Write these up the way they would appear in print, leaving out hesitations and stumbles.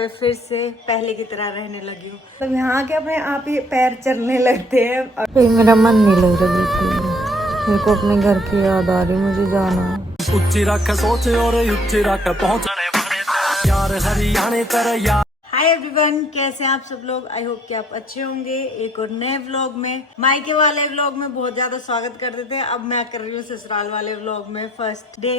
पे फिर से पहले की तरह रहने लगी हूँ। तो यहाँ के अपने आप ही पैर चलने लगते हैं और फिर मेरा मन नहीं लग रहा बिल्कुल। मेरे को अपने घर की याद आ रही, मुझे जाना है। ਉੱਚੀ ਰੱਖ ਸੋਚ ਔਰ ਉੱਚੀ ਰੱਖ पहुंचने यार हरियाणे तर यार। हाय एवरीवन, कैसे हैं आप सब लोग। आई होप कि आप अच्छे होंगे। एक और नए व्लॉग में, मायके वाले व्लॉग में बहुत ज्यादा स्वागत करते थे। अब मैं कर रही हूँ ससुराल वाले व्लॉग में। First day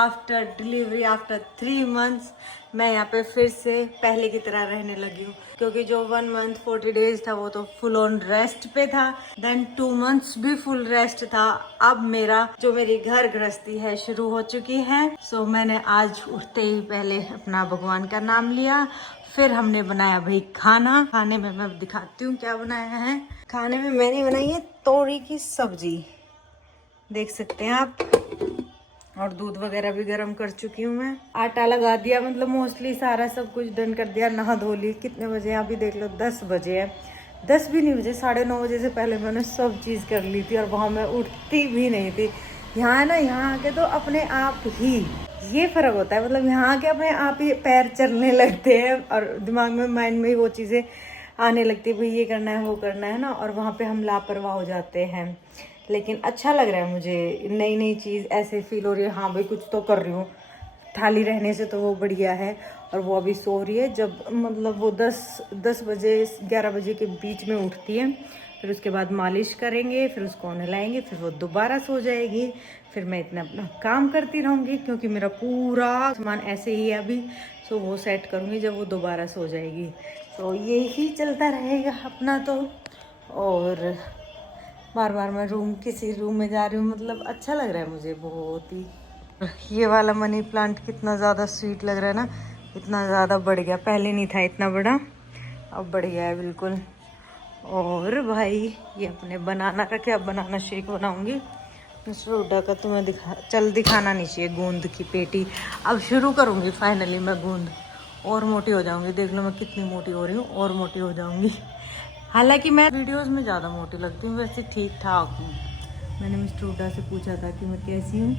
after delivery, after 3 months मैं यहाँ पे फिर से पहले की तरह रहने लगी हूँ। क्योंकि जो 1 month 40 days था वो तो फुल ऑन रेस्ट पे था। देन 2 months भी फुल रेस्ट था। अब मेरा जो मेरी घर गृहस्थी है शुरू हो चुकी है। सो मैंने आज उठते ही पहले अपना भगवान का नाम लिया, फिर हमने बनाया भाई खाना। खाने में मैं दिखाती हूँ क्या बनाया है। खाने में मैंने बनाई है तोरी की सब्जी, देख सकते हैं आप। और दूध वगैरह भी गर्म कर चुकी हूँ मैं। आटा लगा दिया, मतलब मोस्टली सारा सब कुछ डन कर दिया। नहा धो ली। कितने बजे आप भी देख लो, 10 बजे है। 10 भी नहीं बजे, 9:30 बजे से पहले मैंने सब चीज़ कर ली थी। और वहाँ मैं उठती भी नहीं थी। यहाँ ना, यहाँ आके तो अपने आप ही ये फर्क होता है। मतलब यहाँ के अपने आप ही पैर चलने लगते हैं और दिमाग में, माइंड में वो चीज़ें आने लगती है, भाई ये करना है वो करना है ना। और वहाँ पे हम लापरवाह हो जाते हैं। लेकिन अच्छा लग रहा है मुझे, नई नई चीज़ ऐसे फील हो रही है। हाँ भाई कुछ तो कर रही हूँ। थाली रहने से तो वो बढ़िया है। और वो अभी सो रही है। जब मतलब वो 10 बजे 11 बजे के बीच में उठती है। फिर उसके बाद मालिश करेंगे, फिर उसको नहलाएंगे, फिर वो दोबारा सो जाएगी। फिर मैं इतना अपना काम करती रहूँगी क्योंकि मेरा पूरा सामान ऐसे ही है अभी। सो वो सेट करूँगी जब वो दोबारा सो जाएगी। तो यही चलता रहेगा अपना तो। और बार बार मैं किसी रूम में जा रही हूँ, मतलब अच्छा लग रहा है मुझे बहुत ही। ये वाला मनी प्लांट कितना ज़्यादा स्वीट लग रहा है ना, इतना ज़्यादा बढ़ गया। पहले नहीं था इतना बड़ा, अब बढ़ गया है बिल्कुल। और भाई ये अपने बनाना का क्या, बनाना शेक बनाऊंगी। सोडा का तुम्हें दिखाना नहीं चाहिए। गूंद की पेटी अब शुरू करूँगी फाइनली मैं। गूंद और मोटी हो जाऊँगी, देख लो मैं कितनी मोटी हो रही हूँ। और मोटी हो जाऊँगी। हालांकि मैं वीडियोस में ज़्यादा मोटी लगती हूँ, वैसे ठीक ठाक हूँ। मैंने मिस्टर हुड्डा से पूछा था कि मैं कैसी हूँ,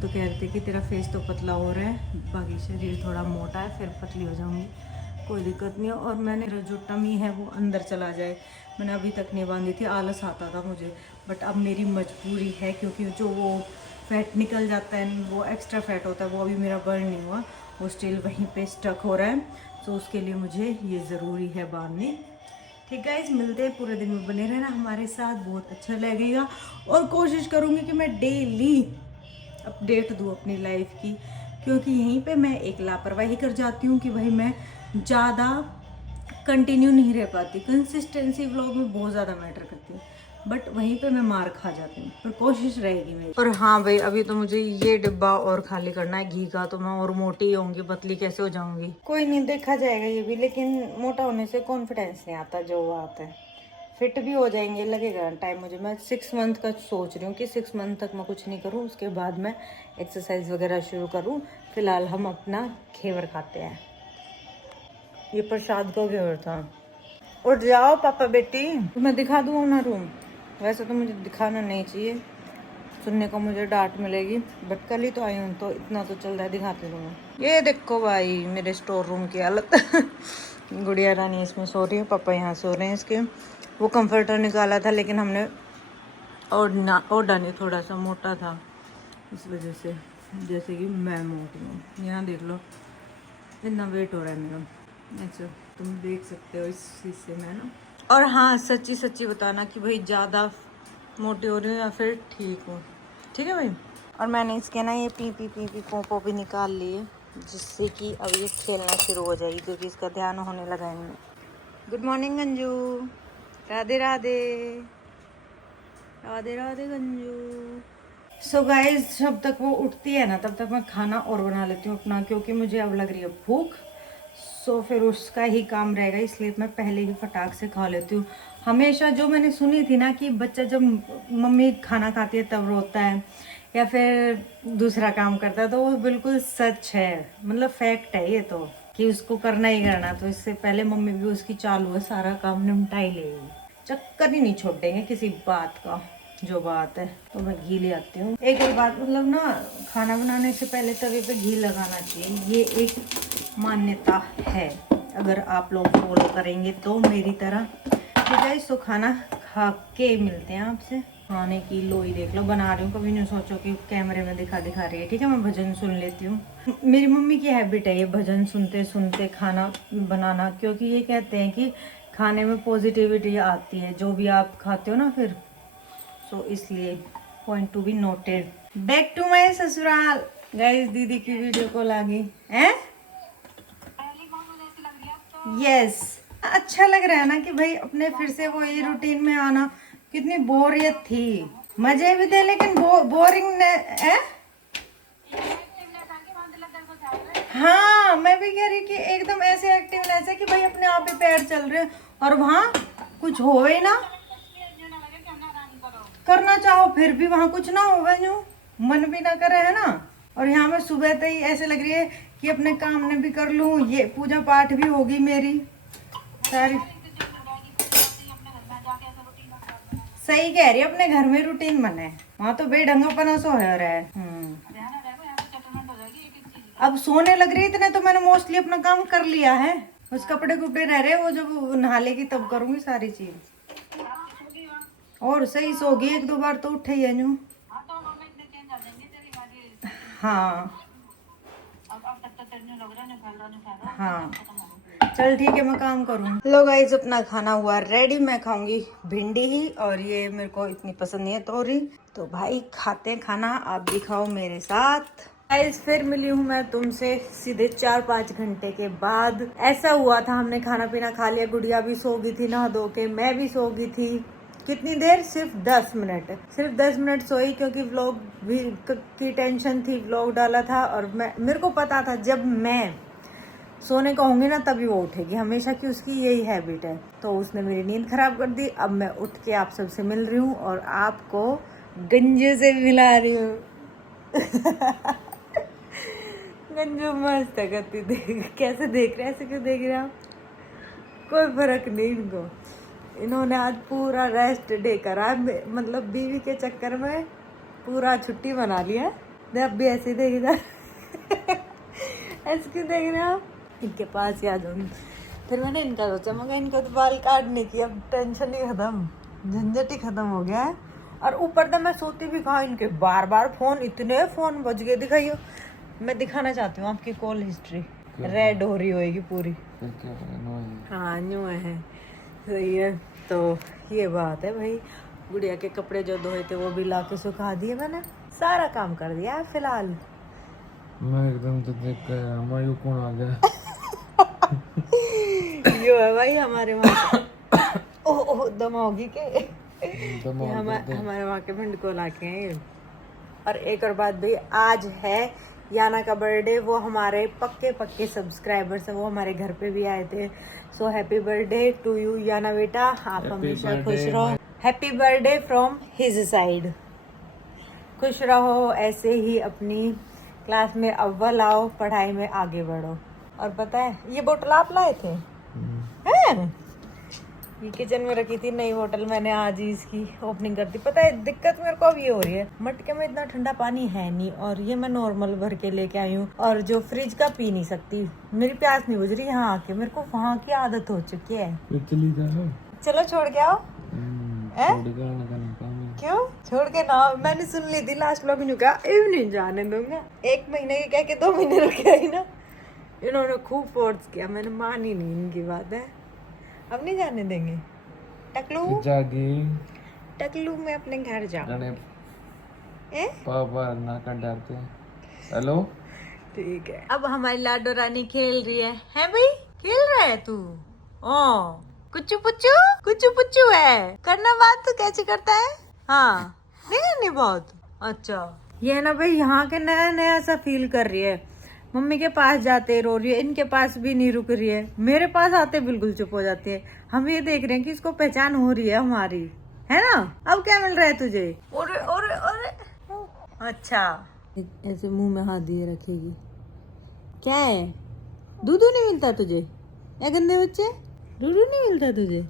तो कह रहे थे कि तेरा फेस तो पतला हो रहा है, बाकी शरीर थोड़ा मोटा है, फिर पतली हो जाऊँगी, कोई दिक्कत नहीं है। और मैंने जो टमी है वो अंदर चला जाए, मैंने अभी तक नहीं बांधी थी। आलस आता था मुझे, बट अब मेरी मजबूरी है क्योंकि जो वो फैट निकल जाता है, वो एक्स्ट्रा फैट होता है, वो अभी मेरा बर्न नहीं हुआ, वो स्टिल वहीं पर स्टक हो रहा है। तो उसके लिए मुझे ये ज़रूरी है बांधने। ठीक गाइस, मिलते हैं। पूरे दिन में बने रहना हमारे साथ, बहुत अच्छा लगेगा। और कोशिश करूँगी कि मैं डेली अपडेट दूँ अपनी लाइफ की, क्योंकि यहीं पे मैं एक लापरवाही कर जाती हूँ कि भाई मैं ज़्यादा कंटिन्यू नहीं रह पाती। कंसिस्टेंसी व्लॉग में बहुत ज़्यादा मैटर करती है, बट वहीं पे मैं मार खा जाती हूँ। पर कोशिश रहेगी मेरी। और हाँ भाई, अभी तो मुझे ये डिब्बा और खाली करना है घी का, तो मैं और मोटी होंगी, पतली कैसे हो जाऊंगी। कोई नहीं, देखा जाएगा ये भी। लेकिन मोटा होने से कॉन्फिडेंस नहीं आता, जो वो आता है। फिट भी हो जाएंगे, लगेगा टाइम मुझे। मैं 6 month का सोच रही हूँ कि 6 month तक मैं कुछ नहीं करूँ, उसके बाद मैं एक्सरसाइज वगैरह शुरू करूँ। फिलहाल हम अपना घेवर खाते हैं। ये प्रसाद का घेवर था। उठ जाओ पापा बेटी, मैं दिखा दूँ अपना रूम। वैसे तो मुझे दिखाना नहीं चाहिए, सुनने को मुझे डांट मिलेगी, बट कल ही तो आई हूँ तो इतना तो चल रहा है, दिखाती हूँ मैं। ये देखो भाई मेरे स्टोर रूम की हालत। गुड़िया रानी इसमें सो रही है, पापा यहाँ सो रहे हैं इसके। वो कंफर्टर निकाला था लेकिन हमने ओढ़ा नहीं, थोड़ा सा मोटा था इस वजह से, जैसे कि मैं मोटी हूँ। यहाँ देख लो इतना वेट हो रहा है मेरा। अच्छा तुम देख सकते हो इस शीशे में ना। और हाँ, सच्ची सच्ची बताना कि भाई ज़्यादा मोटी हो रही हूँ या फिर ठीक हूँ। ठीक है भाई। और मैंने इसके ना ये पी पोपो भी निकाल लिए, जिससे कि अब ये खेलना शुरू हो जाएगी, क्योंकि इसका ध्यान होने लगा है। Good morning Ganju, Radhe Radhe, Radhe Radhe Ganju. So guys, जब तक वो उठती है ना तब तक मैं खाना और बना लेती हूँ अपना, क्योंकि मुझे अब लग रही है भूख। सो फिर उसका ही काम रहेगा, इसलिए मैं पहले ही फटाक से खा लेती हूँ। हमेशा जो मैंने सुनी थी ना कि बच्चा जब मम्मी खाना खाती है तब रोता है या फिर दूसरा काम करता है, तो वो बिल्कुल सच है। मतलब फैक्ट है ये तो, कि उसको करना ही करना। तो इससे पहले मम्मी भी उसकी चालू है, सारा काम निपटा ही लेगी, चक्कर ही नहीं छोड़ेंगे किसी बात का। जो बात है तो मैं घी ले आती हूँ। एक बात, मतलब ना, खाना बनाने से पहले तवे पे घी लगाना चाहिए, ये एक मान्यता है। अगर आप लोग फॉलो करेंगे तो मेरी तरह। तो गाइस तो खाना खा के मिलते हैं आपसे। खाने की लोई देख लो बना रही हूँ, कभी नहीं सोचो कि कैमरे में दिखा रही है। ठीक है, मैं भजन सुन लेती हूँ। मेरी मम्मी की हैबिट है ये भजन सुनते सुनते खाना बनाना, क्योंकि ये कहते हैं कि खाने में पॉजिटिविटी आती है जो भी आप खाते हो ना फिर। सो इसलिए point to be noted. Back to my ससुराल। गाइस दीदी की वीडियो कॉल आ गई है। यस, अच्छा लग रहा है ना कि भाई अपने फिर से वो ये रूटीन में आना। कितनी बोरियत थी, मजे भी थे लेकिन बोरिंग है। हाँ, मैं भी कह रही कि एकदम ऐसे एक्टिवनेस है कि भाई अपने आप ही पैर चल रहे हैं और वहाँ कुछ होवे ना, करना चाहो फिर भी वहाँ कुछ ना होगा, यूं मन भी ना करे, है ना। और यहाँ मैं सुबह से ही ऐसे लग रही है कि अपने काम ने भी कर लूँ, ये पूजा पाठ भी होगी मेरी सारी। सही कह रही है, अपने घर में रूटीन बने, वहाँ तो बेढंगापना सो है रहा है। अब सोने लग रही इतने तो मैंने मोस्टली अपना काम कर लिया है। बस कपड़े कुपड़े रह रहे, वो जब नहा लेगी तब करूंगी सारी चीज। और सही सोगी, एक दो बार तो उठे ही है यूं। हाँ हाँ, चल ठीक है, मैं काम करूँ। लो गाइस, अपना खाना हुआ रेडी। मैं खाऊंगी भिंडी ही, और ये मेरे को इतनी पसंद नहीं है तोरी। तो भाई खाते हैं खाना, आप भी खाओ मेरे साथ। गाइस फिर मिली हूँ मैं तुमसे सीधे 4-5 घंटे के बाद। ऐसा हुआ था, हमने खाना पीना खा लिया, गुड़िया भी सो गई थी नहा धो के, मैं भी सो गई थी। कितनी देर? सिर्फ 10 मिनट, सिर्फ 10 मिनट सोई, क्योंकि व्लॉग भी की टेंशन थी। व्लॉग डाला था और मेरे को पता था जब मैं सोने को होंगी ना तभी वो उठेगी, हमेशा की उसकी यही हैबिट है। तो उसने मेरी नींद खराब कर दी। अब मैं उठ के आप सबसे मिल रही हूँ और आपको गंजू से मिला रही हूँ। गंजू मस्त है, करती देख कैसे देख रहे, ऐसे क्यों देख रहे आप? कोई फर्क नहीं इनको। इन्होंने आज पूरा रेस्ट डे करा, मतलब बीवी के चक्कर में पूरा छुट्टी बना लिया। अब भी ऐसे ही देख रहा। ऐसे क्यों देख रहे आप? इनके पास ही आ जाऊँ। फिर मैंने इनका सोचा, मगर इनको तो बाल काटने की अब टेंशन ही खत्म, झंझट ही खत्म हो गया है। और ऊपर से मैं सोती भी कहाँ, इनके बार बार फोन, इतने फोन बज गए। दिखाइयो, मैं दिखाना चाहती हूँ आपकी कॉल हिस्ट्री। रेड हो रही होगी पूरी। हाँ न्यू है, सही है। तो ये बात है भाई, गुड़िया के कपड़े जो धोए थे वो भी ला के सुखा दिए मैंने, सारा काम कर दिया फिलहाल। मैं एकदम तो देख कर हमारे कौन आ गया। यो है भाई हमारे वहाँ। ओह दम होगी के हमारे वहाँ के भिंड को लाके हैं। और एक और बात भाई, आज है याना का बर्थडे। वो हमारे पक्के सब्सक्राइबर्स हैं, वो हमारे घर पे भी आए थे। So happy birthday to you Yana बेटा, आप हमेशा खुश रहो। Happy birthday from his side. खुश रहो ऐसे ही, अपनी क्लास में अव्वल आओ, पढ़ाई में आगे बढ़ो। और पता है ये बोतल आप लाए थे? हैं? ये किचन में रखी थी नई बोतल, मैंने आज ही इसकी ओपनिंग कर दी। पता है दिक्कत मेरे को अब ये हो रही है, मटके में इतना ठंडा पानी है नहीं, और ये मैं नॉर्मल भर के लेके आई हूँ, और जो फ्रिज का पी नहीं सकती। मेरी प्यास नहीं बुझ रही यहाँ आके, मेरे को वहाँ की आदत हो चुकी है। चलो छोड़ के आओ। क्यों छोड़ के ना? मैंने सुन ली थी लास्ट ब्लॉग में, कहा नहीं जाने दूंगा। 1 महीने के कह के 2 महीने रुके आई ना, इन्होंने खूब फोर्स किया, मैंने मानी नहीं इनकी बात है। अब नहीं जाने देंगे। टकलू टकलू मैं अपने घर जाऊँ। पापा ना कर डालते हैं। हेलो ठीक है, अब हमारी लाडो रानी खेल रही है भाई? खेल रहा है तू? ओ कुचू पुच्चू है, करना बात तो कैसे करता है? हाँ नहीं बहुत अच्छा। ये ना भाई यहाँ के नया सा फील कर रही है। मम्मी के पास जाते रो रही है, इनके पास भी नहीं रुक रही है, मेरे पास आते बिल्कुल चुप हो जाती है। हम ये देख रहे हैं कि इसको पहचान हो रही है हमारी, है ना? अब क्या मिल रहा है तुझे? ओरे अच्छा, ऐसे मुंह में हाथ दिए रखेगी। क्या है? दूध नहीं मिलता तुझे? क्या गंदे बच्चे, दूध नहीं मिलता तुझे?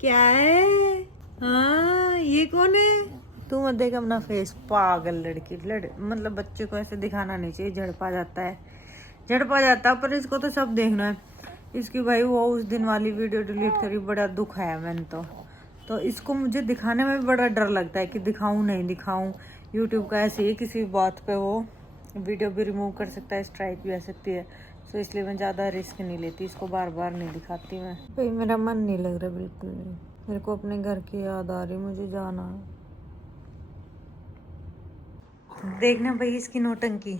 क्या है? हाँ ये कौन है? तू मत देख अपना फेस, पागल लड़की। मतलब बच्चे को ऐसे दिखाना नहीं चाहिए, झड़पा जाता है पर इसको तो सब देखना है। इसकी भाई वो उस दिन वाली वीडियो डिलीट करी, बड़ा दुख है मैंने तो इसको मुझे दिखाने में भी बड़ा डर लगता है कि दिखाऊं नहीं दिखाऊं। यूट्यूब का ऐसे ही किसी बात पे वो वीडियो भी रिमूव कर सकता है, स्ट्राइक भी आ सकती है, तो इसलिए मैं ज़्यादा रिस्क नहीं लेती, इसको बार बार नहीं दिखाती मैं। भाई मेरा मन नहीं लग रहा बिल्कुल नहीं, मेरे को अपने घर की याद आ रही, मुझे जाना है। देखना भाई इसकी नौटंकी,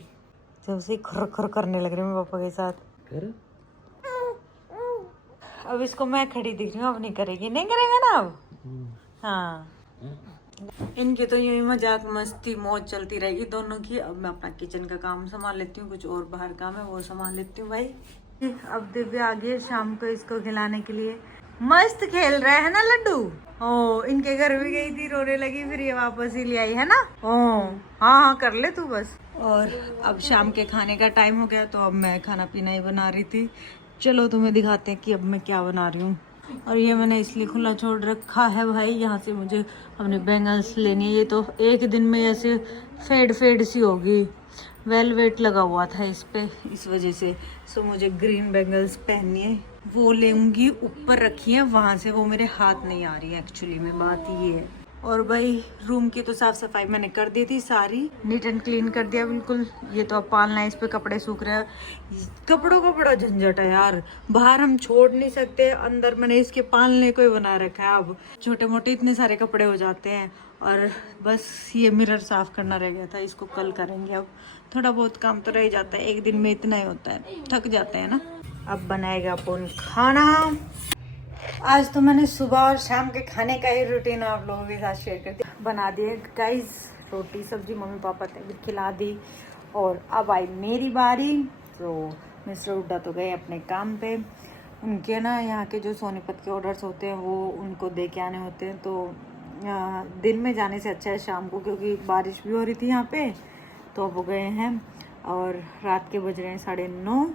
जब से खुर खुर करने लग रही मेरे पापा के साथ। अब इसको मैं खड़ी दिख रही हूँ, अब नहीं करेगी, नहीं करेगा ना अब। हाँ इनके तो यूं ही मजाक मस्ती मौज चलती रहेगी दोनों की। अब मैं अपना किचन का काम संभाल लेती हूँ, कुछ और बाहर काम है वो संभाल लेती हूँ भाई। अब दिव्य आ गई शाम को इसको खिलाने के लिए, मस्त खेल रहा है ना लड्डू। ओ इनके घर भी गई थी, रोने लगी, फिर ये वापस ही ले आई है ना। ओ हाँ हाँ कर ले तू बस। और अब शाम के खाने का टाइम हो गया, तो अब मैं खाना पीना ही बना रही थी। चलो तुम्हें दिखाते हैं कि अब मैं क्या बना रही हूँ। और ये मैंने इसलिए खुला छोड़ रखा है भाई, यहाँ से मुझे अपने बैंगल्स लेनी है। ये तो एक दिन में ऐसे फेड सी होगी, वेलवेट लगा हुआ था इस पे, इस वजह से। सो मुझे ग्रीन बैंगल्स पहननी है, वो लेंगी, ऊपर रखी है, वहाँ से वो मेरे हाथ नहीं आ रही है एक्चुअली में, बात ये है। और भाई रूम की तो साफ सफाई मैंने कर दी थी, सारी नीट एंड क्लीन कर दिया बिल्कुल। ये तो अब पालना है, इस पे कपड़े सूख रहे हैं। कपड़ों का बड़ा झंझट है यार, बाहर हम छोड़ नहीं सकते, अंदर मैंने इसके पालने को ही बना रखा है। अब छोटे मोटे इतने सारे कपड़े हो जाते हैं। और बस ये मिरर साफ करना रह गया था, इसको कल करेंगे। अब थोड़ा बहुत काम तो रह जाता है, एक दिन में इतना ही होता है, थक जाते हैं ना। अब बनाएगा अपन खाना। आज तो मैंने सुबह और शाम के खाने का ही रूटीन आप लोगों के साथ शेयर कर दिया, बना दिए गाइस। रोटी सब्जी मम्मी पापा ने खिला दी, और अब आई मेरी बारी। तो मिस्टर हुड्डा तो गए अपने काम पे, उनके ना यहाँ के जो सोनीपत के ऑर्डर्स होते हैं वो उनको दे के आने होते हैं। तो दिन में जाने से अच्छा है शाम को, क्योंकि बारिश भी हो रही थी यहाँ पे। तो अब वो गए हैं, और रात के बज रहे हैं 9:30।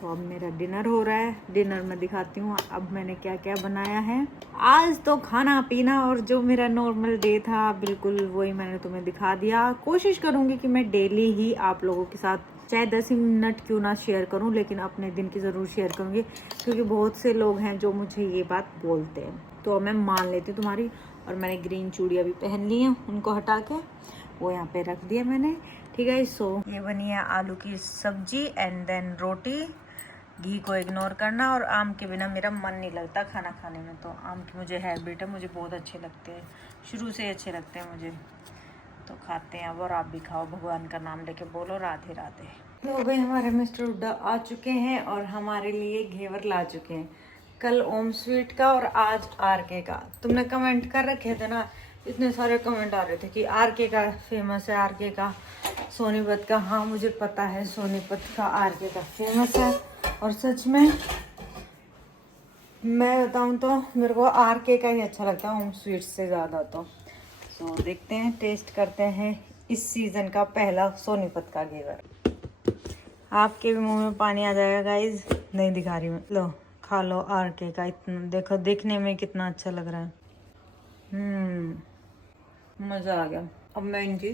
तो अब मेरा डिनर हो रहा है, डिनर में दिखाती हूँ अब मैंने क्या क्या बनाया है। आज तो खाना पीना और जो मेरा नॉर्मल डे था बिल्कुल वही मैंने तुम्हें दिखा दिया। कोशिश करूँगी कि मैं डेली ही आप लोगों के साथ चाहे 10 मिनट क्यों ना शेयर करूँ, लेकिन अपने दिन की ज़रूर शेयर करूँगी, क्योंकि बहुत से लोग हैं जो मुझे ये बात बोलते हैं। तो मैं मान लेती हूँ तुम्हारी। और मैंने ग्रीन चूड़ियाँ भी पहन ली हैं, उनको हटा के वो यहाँ पे रख दिया मैंने, ठीक है। सो ये बनी है आलू की सब्जी एंड देन रोटी। घी को इग्नोर करना, और आम के बिना मेरा मन नहीं लगता खाना खाने में। तो आम की मुझे हैबिट है, मुझे बहुत अच्छे लगते हैं, शुरू से अच्छे लगते हैं मुझे, तो खाते हैं अब। और आप भी खाओ, भगवान का नाम लेके बोलो राधे राधे। तो भाई हमारे मिस्टर हुड्डा आ चुके हैं और हमारे लिए घेवर ला चुके हैं, कल ओम स्वीट का और आज आरके का। तुमने कमेंट कर रखे थे ना, इतने सारे कमेंट आ रहे थे कि आरके का फेमस है, आरके का सोनीपत का। हाँ मुझे पता है सोनीपत का आरके का फेमस है, और सच में मैं बताऊँ तो मेरे को आरके का ही अच्छा लगता है ओम स्वीट्स से ज़्यादा। तो देखते हैं, टेस्ट करते हैं इस सीज़न का पहला सोनीपत का घेवर। आपके भी मुंह में पानी आ जाएगा गाइज, नहीं दिखा रही मैं। लो खा लो आरके का, इतना देखो देखने में कितना अच्छा लग रहा है। मज़ा आ गया। अब मैं इनकी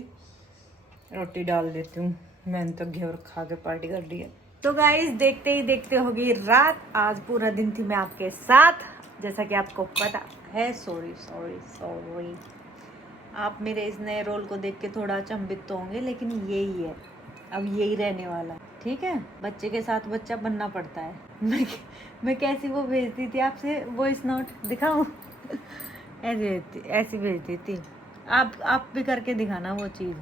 रोटी डाल देती हूँ, मैंने तो घेवर खा के पार्टी कर ली है। तो गाइस देखते ही देखते होगी रात, आज पूरा दिन थी मैं आपके साथ, जैसा कि आपको पता है। सॉरी आप मेरे इस नए रोल को देख के थोड़ा अचंभित तो होंगे, लेकिन यही है, अब यही रहने वाला, ठीक है। बच्चे के साथ बच्चा बनना पड़ता है। मैं कैसी वो भेजती थी आपसे वॉइस नोट, दिखाऊं? ऐसी भेजती थी। आप भी करके दिखाना वो चीज़।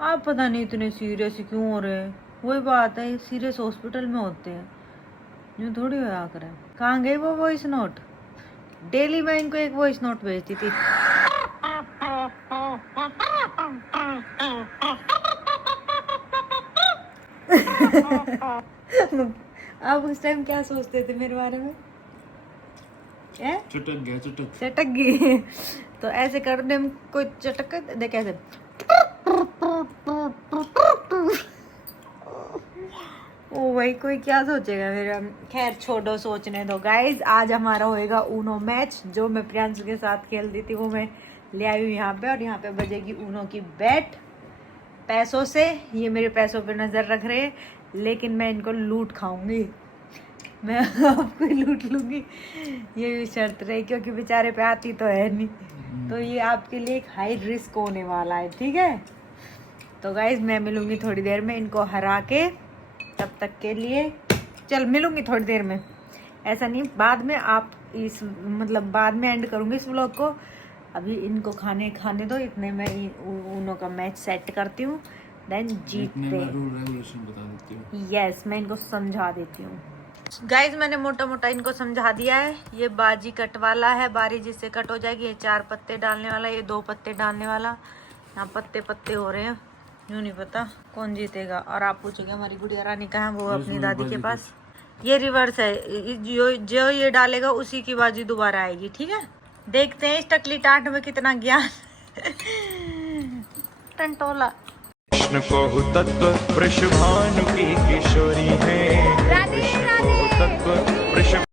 आप पता नहीं इतने सीरियस क्यों हो रहे हैं, वही बात है, सीरियस हॉस्पिटल में होते हैं, यूँ थोड़ी होया करें। कहाँ गई वो वॉइस नोट? डेली मैं इनको एक वॉइस नोट भेजती थी। आप उस टाइम क्या सोचते थे मेरे बारे में? चटक गई। तो ऐसे करने में कोई चटक दे, कैसे? ओ भाई कोई क्या सोचेगा मेरा। खैर छोड़ो, सोचने दो गाइज। आज हमारा होएगा ऊनो मैच, जो मैं प्रियांशु के साथ खेलती थी वो मैं ले आई हूँ यहाँ पे, और यहाँ पे बजेगी ऊनो की बैट पैसों से। ये मेरे पैसों पे नज़र रख रहे हैं, लेकिन मैं इनको लूट खाऊंगी। मैं आपको ही लूट लूंगी, ये भी शर्त रही, क्योंकि बेचारे पे आती तो है नहीं। तो ये आपके लिए एक हाई रिस्क होने वाला है, ठीक है। तो गाइज मैं मिलूंगी थोड़ी देर में इनको हरा के, तब तक के लिए चल मिलूंगी थोड़ी देर में, ऐसा नहीं बाद में, आप इस मतलब बाद में एंड करूंगी इस व्लॉग को। अभी इनको खाने दो, इतने में उनों का मैच सेट करती हूँ, देन जीतते। यस, मैं इनको समझा देती हूँ। गाइज मैंने मोटा मोटा इनको समझा दिया है। ये बाजी कट वाला है, बारी जिससे कट हो जाएगी। ये 4 पत्ते डालने वाला, ये 2 पत्ते डालने वाला। यहाँ पत्ते पत्ते हो रहे हैं, यूँ नहीं पता कौन जीतेगा। और आप पूछेंगे हमारी गुड़िया रानी कहाँ, वो अपनी दादी के पास। ये रिवर्स है, जो ये डालेगा उसी की बाजी दोबारा आएगी, ठीक है। देखते हैं इस टकली टाट में कितना ज्ञान टंटोला। कृष्ण को तत्व वृषभानु की किशोरी है।